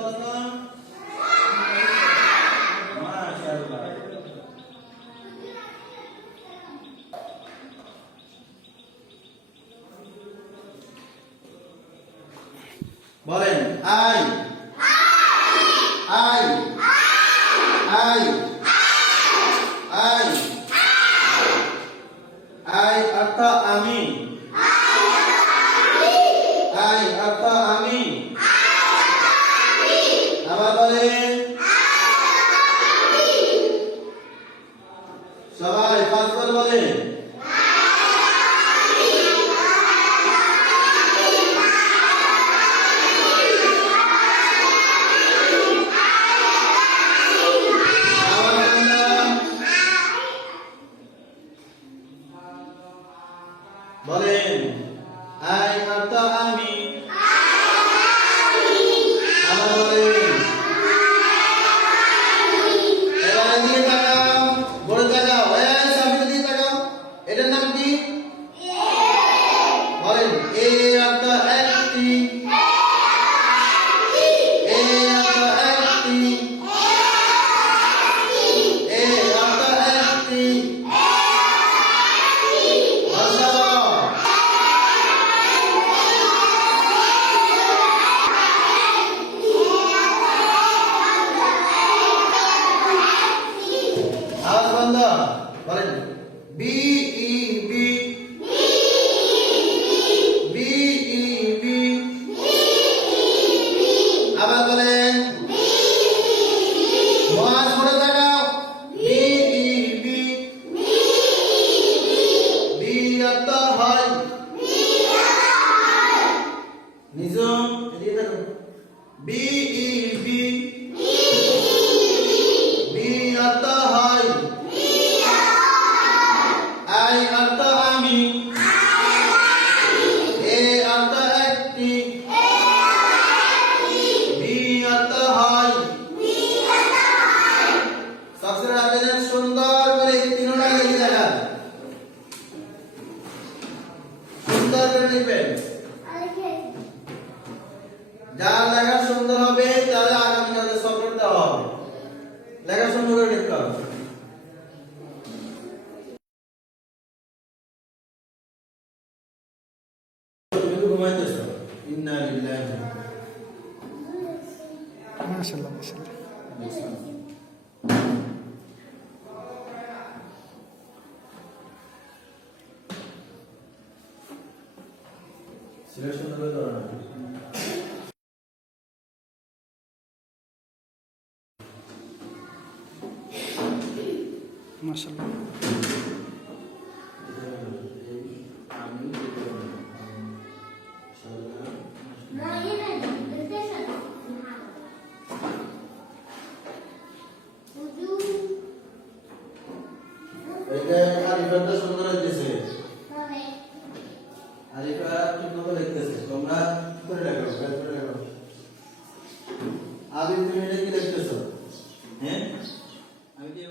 সহজ না? মাশাআল্লাহ। বলেন I I I I I অর্থ আমি, আই অর্থ আমি, আবার বলেন সবাই পাঁচবার বলেন বলেন আই অর্থ আমি, আবার বলেন এবার দিয়ে তাকাও, বড় তাকাও, এই সামনে দিয়ে তাকাও, এটার নাম কি? বলেন এ অর্থ একটি, এ অর্থ একটি, এ অর্থ একটি, আওয়াজ বন্ধ বলেন B E B B E B, আবার বলেন ওয়াজ পড়ে থাকাও বি ই বি, বি অর্থ হয় নিজম, এদিকে দেখো বি ই বি, বি অর্থ হয় আই অর্থ আমি, এ অর্থ একটি, বি অর্থ হয়, সবসময় আপনাদের সুন্দর করে তিনটা লিখে দেখান, সুন্দর করে লিখবেন, যার লেখা সুন্দর হবে তাহলে আগামীকালে সাপোর্ট দেওয়া হবে, লেখা সুন্দর করে লিখতে হবে। তুমি ঘুমাইতেছো, ইন্না লিল্লাহি মাশাআল্লাহ মাশাআল্লাহ। সিলেকশন সুন্দর করে দাও না। মাশাআল্লাহ। এটা আরিফাটা সুন্দর হইতেছে, আরিফা ঠিক মতো লিখতেছে, তোমরা কি করে লেখো, কাজ করে লেখো। আদি তুমি এটা কি লিখতেছো? হ্যাঁ আমি কি